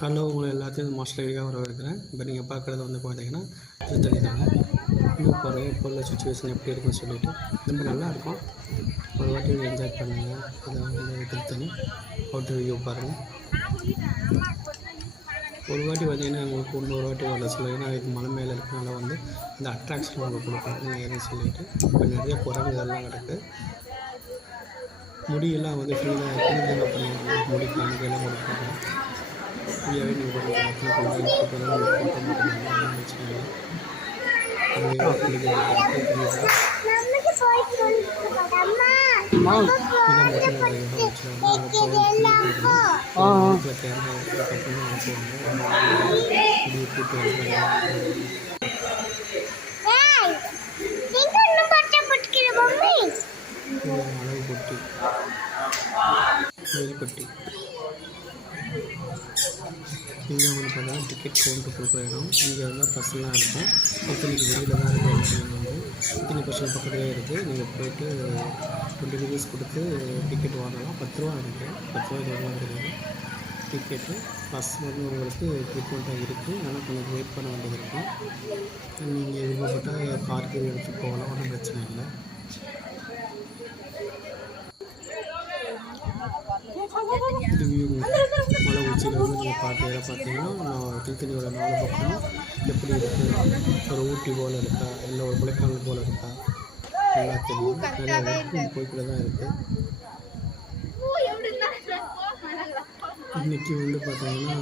Hello, உங்களை எல்லாத்தையும் master area வரவேற்கிறேன். இப்போ நீங்கள் பார்க்குறது வந்து பார்த்தீங்கன்னா திருத்தணி தாங்க. இன்னும் பாருங்கள் இப்போ உள்ள சுச்சுவேஷன் எப்படி இருக்குன்னு சொல்லிட்டு ரொம்ப நல்லாயிருக்கும். ஒரு வாட்டி என்ஜாய் பண்ணுங்கள். இதான் வந்து திருத்தணி அவுட்டர் வியூ பாருங்கள். ஒரு வாட்டி வந்தீங்கன்னா உங்களுக்கு இன்னொரு வாட்டி வர சொல்ல, ஏன்னா இதுக்கு மலை மேலே இருக்கனால வந்து இந்த அட்ராக்ஷன் உங்களுக்கு கொடுக்கும் ஏன்னு சொல்லிட்டு. இப்போ நிறைய குரங்கு இதெல்லாம் கிடக்கு. முடியெல்லாம் வந்து ஃப்ரீதாக பண்ணுவாங்க. முடி காணிக்கையெல்லாம் கொடுப்பாங்க. ஃப்ரீயாகவே நீங்கள் பண்ணிக்கலாம். ஃபோட்டோ மட்டும் வச்சுக்கோங்க. அளவு பொட்டி வேல்பட்டி இங்கே வந்து பார்த்தீங்கன்னா டிக்கெட் கவுண்டர் கொடுக்குற இடம். இங்கே வந்து பஸ்ஸெலாம் இருக்கும். இத்தனைக்கு வெளியில் தான் இருக்குது. வந்து இத்தனை பர்சன்ட் பக்கத்துலேயே இருக்குது. நீங்கள் போய்ட்டு 20 rupees கொடுத்து டிக்கெட் வாங்கலாம். 10 ரூபா இருக்குது. 10 ரூபா இருக்குது டிக்கெட்டு. பஸ் வந்து உங்களுக்கு ஃப்ரீக்வெண்ட்டாக இருக்குது. அதனால் கொஞ்சம் வெயிட் பண்ண வேண்டியது இருக்கும். நீங்கள் விருப்பப்பட்டால் காருக்கு எடுத்துகிட்டு போகலாம், ஒன்றும் பிரச்சனை இல்லை. ரிவ்யூ மலை உச்சியில் வந்து நீங்கள் பார்த்தீங்கன்னா நான் திருத்தணியோட 4 பக்கமும் எப்படி இருக்குது, ஒரு ஊட்டி போல் இருக்கா இல்லை ஒரு கொடைக்கானல் போல் இருக்கா நல்லா தெரியும். நிறையா ஒர்க்கும் போய்கிட்டு தான் இருக்குது. இன்றைக்கி வந்து பார்த்தீங்கன்னா